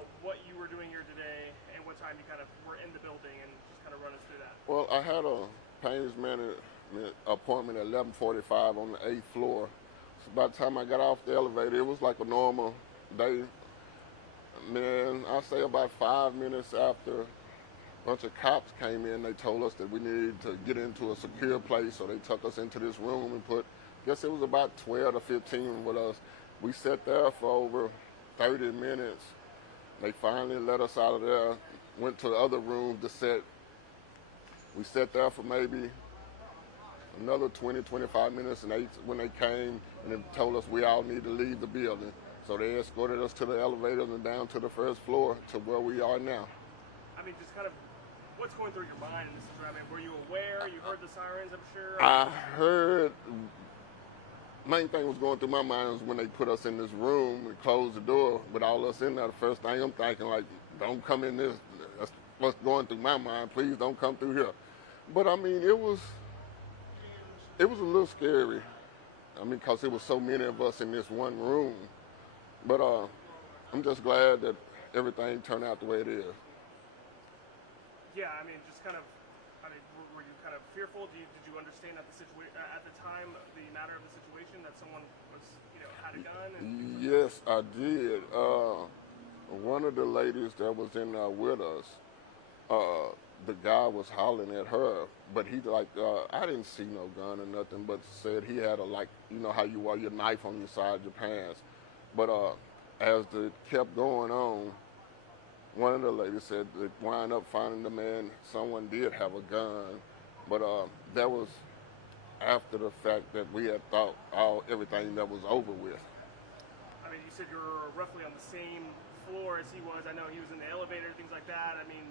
about what you were doing here today and what time you kind of were in the building, and just kind of run us through that. Well, I had a pains management appointment at 11:45 on the 8th floor. So by the time I got off the elevator, it was like a normal day. Man, I say about 5 minutes after, a bunch of cops came in. They told us that we needed to get into a secure place, so they took us into this room and put, I guess it was about 12 to 15 with us. We sat there for over 30 minutes. They finally let us out of there, went to the other room to sit. We sat there for maybe another 20, 25 minutes, and when they came and they told us we all need to leave the building. So they escorted us to the elevators and down to the first floor to where we are now. I mean, just kind of what's going through your mind in this situation? I mean, were you aware? You heard the sirens, I'm sure. I heard, main thing was going through my mind was when they put us in this room and closed the door with all us in there. The first thing I'm thinking, like, don't come in this. That's what's going through my mind. Please don't come through here. But I mean, it was a little scary. I mean, because there was so many of us in this one room. But I'm just glad that everything turned out the way it is. Yeah, I mean, just kind of. I mean, were you kind of fearful? Did you understand at the time, the matter of the situation, that someone was, had a gun? And Yes, I did. One of the ladies that was in there with us, the guy was hollering at her, but he I didn't see no gun or nothing, but said he had how you wear your knife on your side of your pants. But as it kept going on, one of the ladies said they wind up finding the man, someone did have a gun, but that was after the fact that we had thought everything that was over with. I mean, you said you were roughly on the same floor as he was. I know he was in the elevator, things like that. I mean,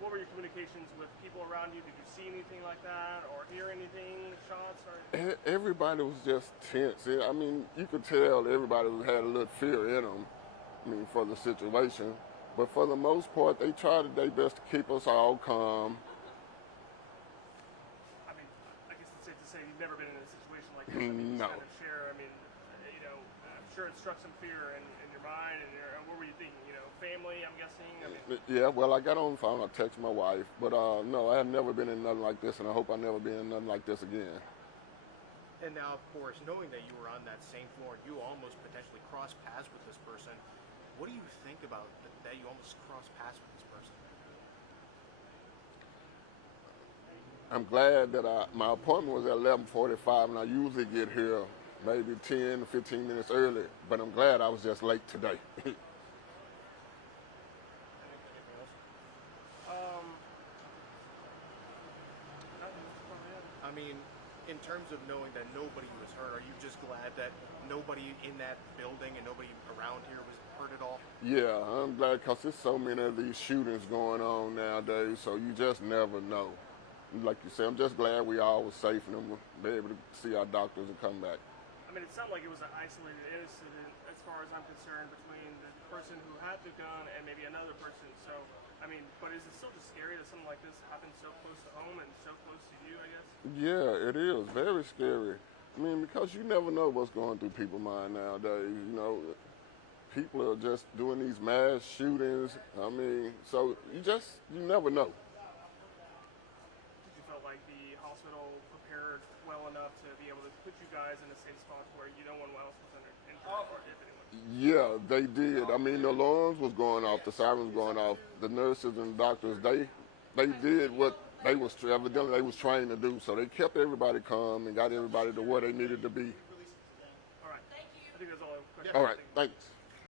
what were your communications with people around you? Did you see anything like that or hear anything, shots? Or Everybody was just tense. I mean, you could tell everybody had a little fear in them, I mean, for the situation. But for the most part, they tried their best to keep us all calm. I mean, I guess it's safe to say you've never been in a situation like this. I mean, No. just kind of share. I mean, I'm sure it struck some fear in your mind. And what were you thinking? Family, I'm guessing. I mean, Yeah, well, I got on the phone. I texted my wife, but no, I have never been in nothing like this, and I hope I never be in nothing like this again. And now, of course, knowing that you were on that same floor and you almost potentially crossed paths with this person, what do you think about that you almost crossed paths with this person? I'm glad that my appointment was at 11:45, and I usually get here maybe 10, 15 minutes early, but I'm glad I was just late today. I mean, in terms of knowing that nobody was hurt, are you just glad that nobody in that building and nobody around here was hurt at all? Yeah, I'm glad because there's so many of these shootings going on nowadays, so you just never know. Like you said, I'm just glad we all were safe and we'll be able to see our doctors and come back. I mean, it sounded like it was an isolated incident, as far as I'm concerned, between the person who had the gun and maybe another person. So, I mean, but is it still just scary that something like this happens so close to home and so close to you, I guess? Yeah, it is very scary. I mean, because you never know what's going through people's mind nowadays. People are just doing these mass shootings. I mean, so you never know. Did you feel like the hospital prepared well enough to be able to put you guys in a safe spot where no one else was injured, or if anyone? Yeah, they did. I mean, the alarms was going off, the sirens going off. The nurses and doctors, they did what they was evidently they was trained to do. So they kept everybody calm and got everybody to where they needed to be. All right. I think that's all I have. All right, thanks.